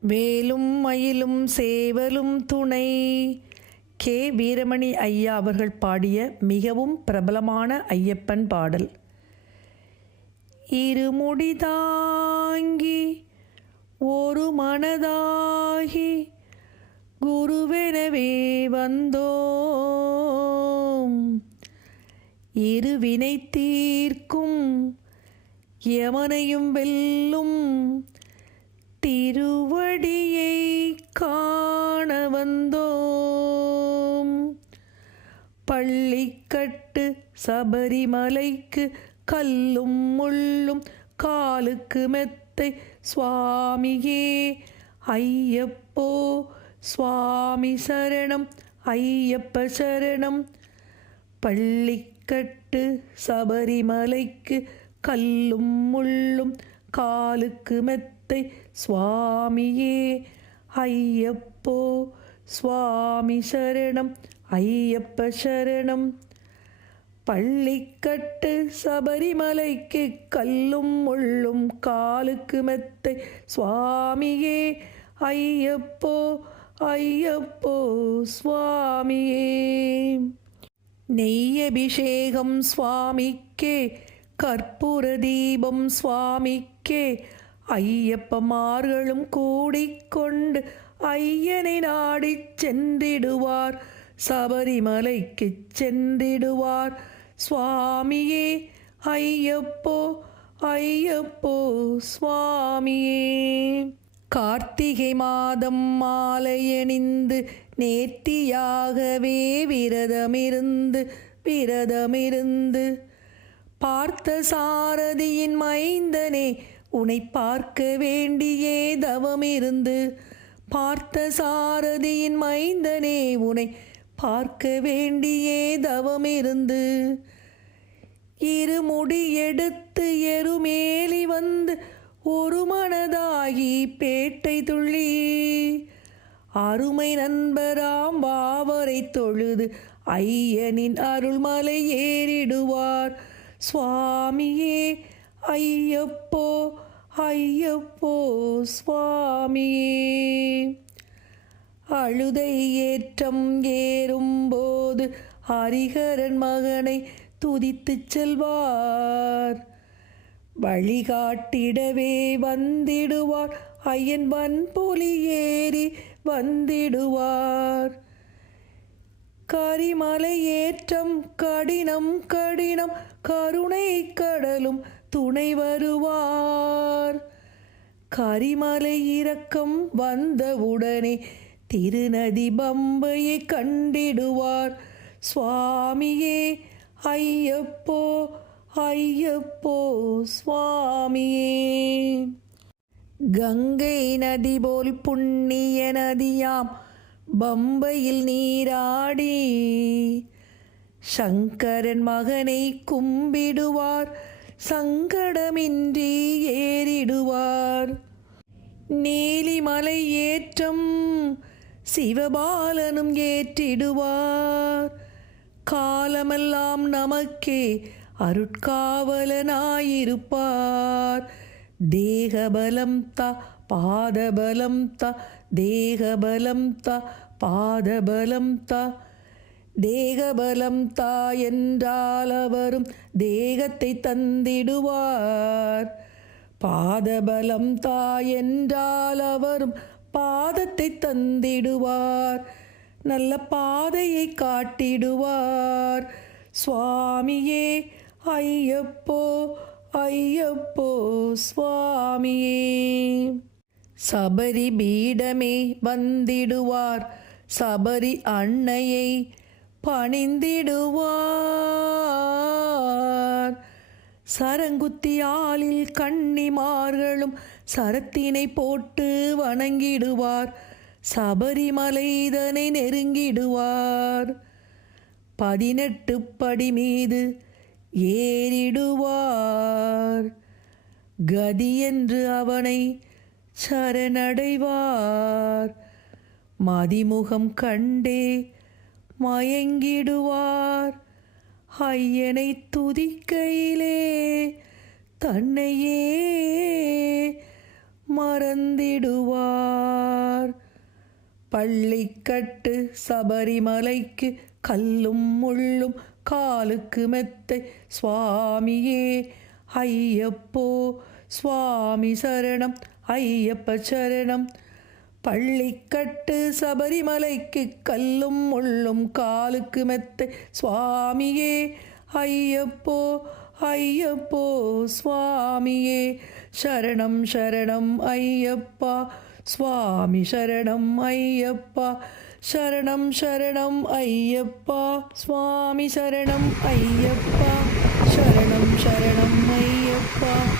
வேலும் மயிலும் சேவலும் துணை. கே. வீரமணி ஐயா அவர்கள் பாடிய மிகவும் பிரபலமான ஐயப்பன் பாடல். இருமுடி தாங்கி ஒரு மனதாகி குருவெனவே வந்தோம். இருவினை தீர்க்கும் யமனையும் வெல்லும் திருவடியை காண வந்தோம் பள்ளிக்கட்டு சபரிமலைக்கு கல்லும் முள்ளும் காலுக்கு மெத்தை. சுவாமியே ஐயப்போ சுவாமி சரணம் ஐயப்ப சரணம். பள்ளிக்கட்டு சபரிமலைக்கு கல்லும் முள்ளும் காலுக்கு மெத்தை. சுவாமியே ஐயப்போ சுவாமி சரணம் ஐயப்ப சரணம். பள்ளிக்கட்டு சபரிமலைக்கு கல்லும் முள்ளும் காலுக்கு மெத்தை. சுவாமியே ஐயப்போ ஐயப்போ சுவாமியே. நெய்யபிஷேகம் சுவாமிக்கே கற்பூர தீபம் சுவாமிக்கே. ஐயப்பமார்களும் கூடிக்கொண்டு ஐயனை நாடிச் சென்றிடுவார். சபரிமலைக்கு சென்றிடுவார். சுவாமியே ஐயப்போ ஐயப்போ சுவாமியே. கார்த்திகை மாதம் மாலையணிந்து நேர்த்தியாகவே விரதமிருந்து விரதமிருந்து பார்த்த சாரதியின் மைந்தனே உனை பார்க்க வேண்டியே தவம் இருந்து பார்த்த சாரதியின் மைந்தனே உனை பார்க்க வேண்டியே தவமிருந்து. இருமுடி எடுத்து எருமேலி வந்து ஒரு மனதாகி பேட்டை துள்ளி. அருமை நண்பராம் பாவரை தொழுது ஐயனின் அருள்மலை ஏறிடுவார். சுவாமியே ஐயப்போ ஐயப்போ சுவாமியே. அழுதை ஏற்றம் ஏறும்போது ஹரிகரன் மகனை துதித்துச் செல்வார். வழிகாட்டிடவே வந்திடுவார். ஐயன் வன்பொலி ஏறி வந்திடுவார். கரிமலை ஏற்றம் கடினம் கடினம் கருணை கடலும் துணை வருவார். கரிமலை இறக்கம் வந்தவுடனே திருநதி பம்பையை கண்டிடுவார். சுவாமியே ஐயப்போ ஐயப்போ சுவாமியே. கங்கை நதி போல் புண்ணிய நதியாம் பம்பையில் நீராடி சங்கரன் மகனை கும்பிடுவார் சங்கடமின்றி ஏறிடுவார். நீலிமலை ஏற்றம் சிவபாலனும் ஏற்றிடுவார். காலமெல்லாம் நமக்கே அருட்காவலனாயிருப்பார். தேகபலம் த பாதபலம் த தேகபலம் த பாதபலம் த. தேகபலம் தா என்றால் அவரும் தேகத்தை தந்திடுவார். பாதபலம் தா என்றால் அவரும் பாதத்தை தந்திடுவார். நல்ல பாதையை காட்டிடுவார். சுவாமியே ஐயப்போ ஐயப்போ சுவாமியே. சபரி பீடமே வந்திடுவார். சபரி அன்னையை பணிந்திடுவார். சரங்குத்தியாலில் கண்ணிமார்களும் சரத்தினை போட்டு வணங்கிடுவார். சபரிமலைதனை நெருங்கிடுவார். பதினெட்டு படி மீது ஏறிடுவார். கதி என்று அவனை சரணடைவார். மதிமுகம் கண்டே மயங்கிடுவார். ஐயனை துதிக்கையிலே தன்னையே மறந்திடுவார். பள்ளிக்கட்டு சபரிமலைக்கு கல்லும் முள்ளும் காலுக்கு மெத்தை சுவாமியே. ஐயப்போ சுவாமி சரணம் ஐயப்ப சரணம். பள்ளிக்கட்டு சபரிமலைக்கு கல்லும் முள்ளும் காலுக்கு மெத்தை. சுவாமியே ஐயப்போ ஐயப்போ சுவாமியே. சரணம் சரணம் ஐயப்பா. சுவாமி சரணம் ஐயப்பா. சரணம் சரணம் ஐயப்பா. சுவாமி சரணம் ஐயப்பா. சரணம் சரணம் ஐயப்பா.